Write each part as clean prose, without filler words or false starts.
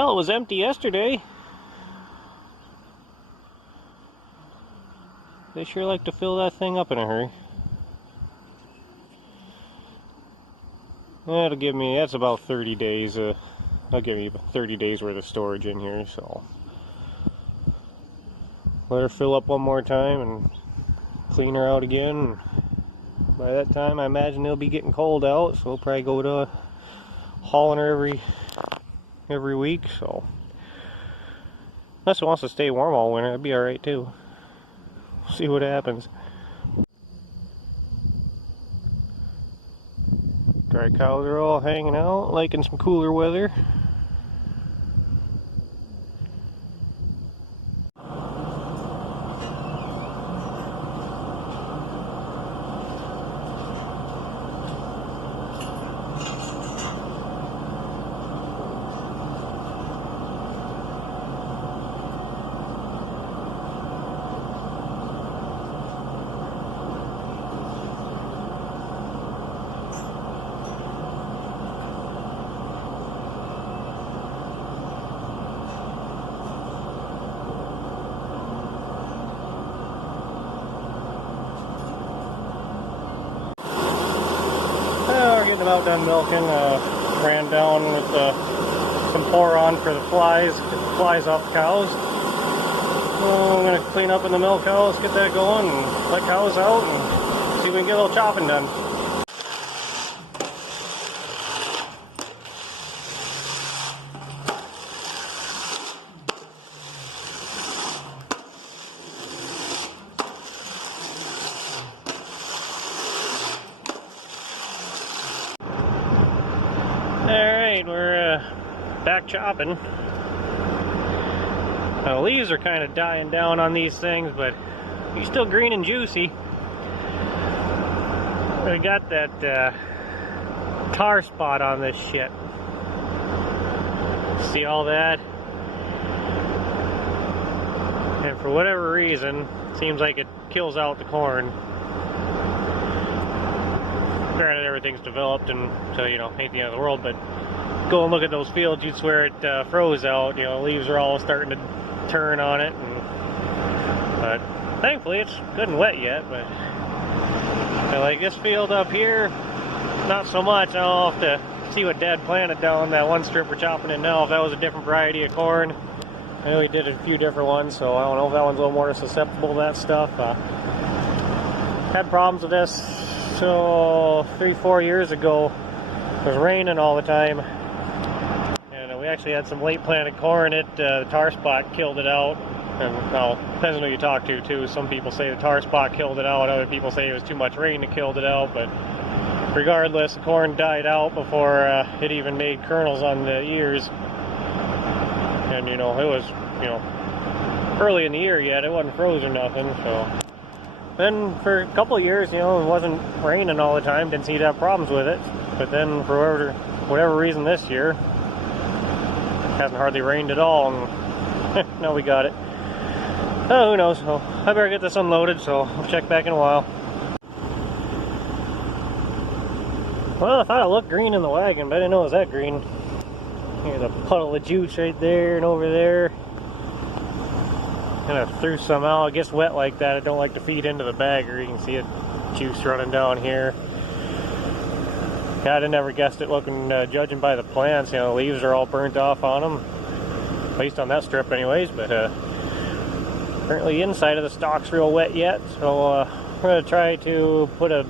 Well, it was empty yesterday. They sure like to fill that thing up in a hurry. That'll give me, that's about 30 days. I'll give you 30 days worth of storage in here, so. Let her fill up one more time and clean her out again. By that time, I imagine it'll be getting cold out, so we'll probably go to hauling her every week, so. Unless it wants to stay warm all winter, that'd be alright too. See what happens. Dry cows are all hanging out, liking some cooler weather. Getting about done milking. Ran down with some pour on for the flies, get the flies off the cows. So I'm going to clean up in the milk house, get that going, and let cows out, and see if we can get a little chopping done. Alright, we're back chopping. The leaves are kind of dying down on these things, but he's still green and juicy. We got that tar spot on this shit. See all that? And for whatever reason, seems like it kills out the corn. Granted, everything's developed, and so, you know, ain't the end of the world, but go and look at those fields, you'd swear it froze out. You know, leaves are all starting to turn on it, but thankfully it's good and wet yet. But like this field up here, not so much. I'll have to see what Dad planted down that one strip we're chopping in now, if that was a different variety of corn. I know he did a few different ones, so I don't know if that one's a little more susceptible to that stuff. Had problems with this. So 3-4 years ago, it was raining all the time, and we actually had some late planted corn. The tar spot killed it out, and well, depends on who you talk to too. Some people say the tar spot killed it out, other people say it was too much rain that killed it out, but regardless, the corn died out before it even made kernels on the ears. And you know, it was, you know, early in the year yet, it wasn't froze or nothing, so. Then for a couple of years, you know, it wasn't raining all the time, didn't seem to have problems with it. But then for whatever reason this year, it hasn't hardly rained at all, and now we got it. Oh, who knows? So I better get this unloaded, so I'll check back in a while. Well, I thought it looked green in the wagon, but I didn't know it was that green. Here's a puddle of juice right there and over there. Kind of threw some out. It gets wet like that, I don't like to feed into the bagger. You can see it, juice running down here. God, I never guessed it looking, judging by the plants, you know, the leaves are all burnt off on them. At least on that strip anyways, but apparently the inside of the stalk's real wet yet, so we're going to try to put a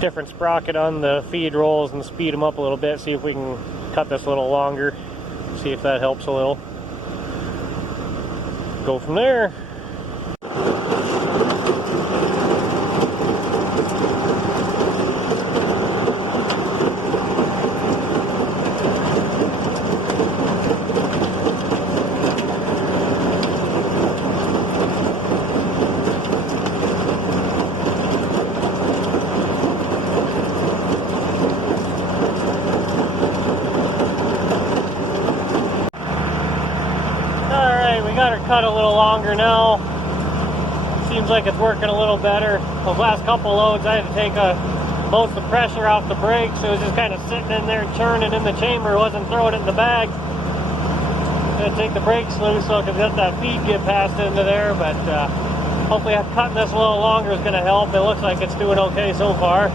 different sprocket on the feed rolls and speed them up a little bit, see if we can cut this a little longer, see if that helps a little. Go from there. Got her cut a little longer now. Seems like it's working a little better. Those last couple loads I had to take most of the pressure off the brakes. It was just kind of sitting in there churning in the chamber, wasn't throwing it in the bag. Gonna take the brakes loose so I can let that feed get passed into there, but hopefully cutting this a little longer is gonna help. It looks like it's doing okay so far.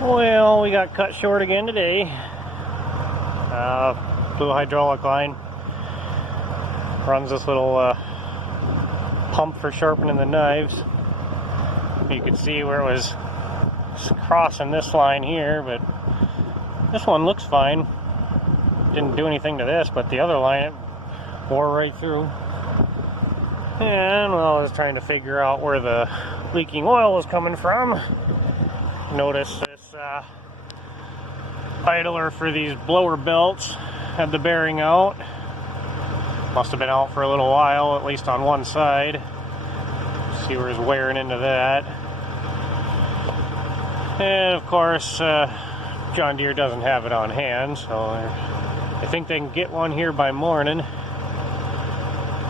Well, we got cut short again today. Blue hydraulic line runs this little pump for sharpening the knives. You can see where it was crossing this line here, but this one looks fine. Didn't do anything to this, but the other line it wore right through. And well, I was trying to figure out where the leaking oil was coming from. Notice this idler for these blower belts had the bearing out. Must have been out for a little while, at least on one side. See where it's wearing into that. And of course, John Deere doesn't have it on hand, so I think they can get one here by morning.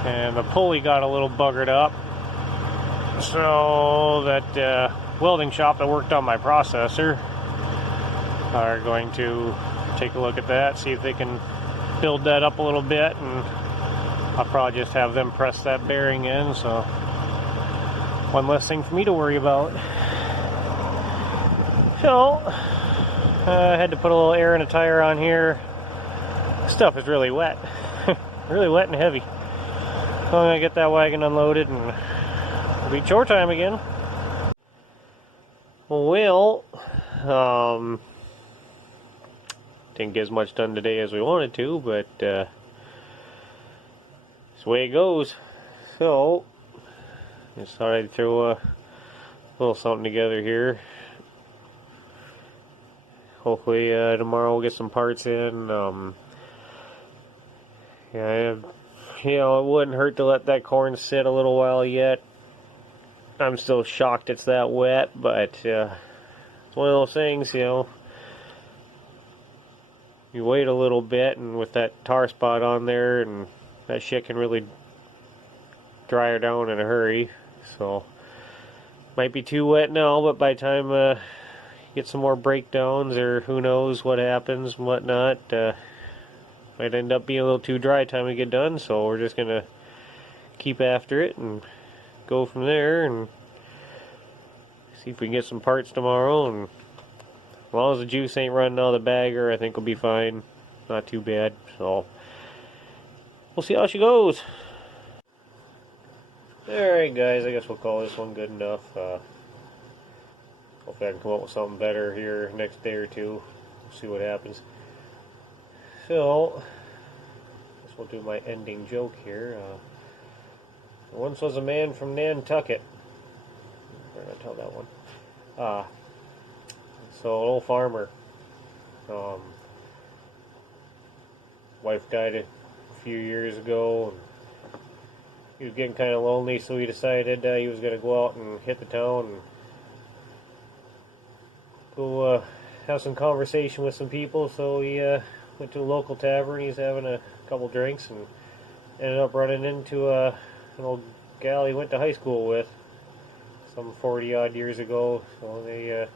And the pulley got a little buggered up, so that welding shop that worked on my processor are going to take a look at that, see if they can build that up a little bit, and I'll probably just have them press that bearing in, so one less thing for me to worry about. So I had to put a little air in a tire on here. Stuff is really wet. Really wet and heavy. So I'm gonna get that wagon unloaded and it'll be chore time again. Well, didn't get as much done today as we wanted to, but it's the way it goes. So just thought I'd throw a little something together here. Hopefully tomorrow we'll get some parts in. Yeah, you know, it wouldn't hurt to let that corn sit a little while yet. I'm still shocked it's that wet, but it's one of those things, you know. You wait a little bit, and with that tar spot on there, and that shit can really dry her down in a hurry. So, might be too wet now, but by the time get some more breakdowns, or who knows what happens and whatnot, might end up being a little too dry time to get done. So we're just gonna keep after it and go from there, and see if we can get some parts tomorrow. And as long as the juice ain't running out of the bagger, I think we'll be fine. Not too bad. So we'll see how she goes. Alright guys, I guess we'll call this one good enough. Hopefully I can come up with something better here next day or two. See what happens. So, I guess we'll do my ending joke here. Once was a man from Nantucket. I'm going to tell that one. So, an old farmer. Wife died a few years ago. And he was getting kind of lonely, so he decided he was going to go out and hit the town and go have some conversation with some people. So he went to a local tavern. He's having a couple drinks and ended up running into an old gal he went to high school with some 40 odd years ago. So they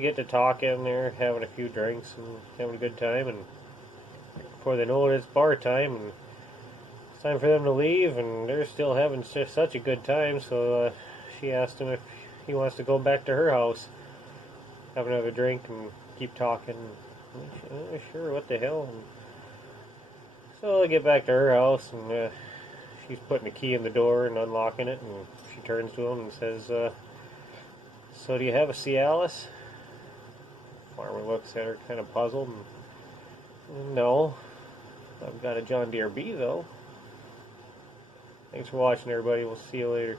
get to talking. They're having a few drinks and having a good time, and before they know it, it's bar time, and it's time for them to leave, and they're still having such a good time. So she asked him if he wants to go back to her house, have another drink, and keep talking. Sure, what the hell. And so they get back to her house, and she's putting the key in the door and unlocking it, and she turns to him and says, so do you have a Cialis? Farmer looks at her kind of puzzled, and no, I've got a John Deere B though. Thanks for watching, everybody. We'll see you later.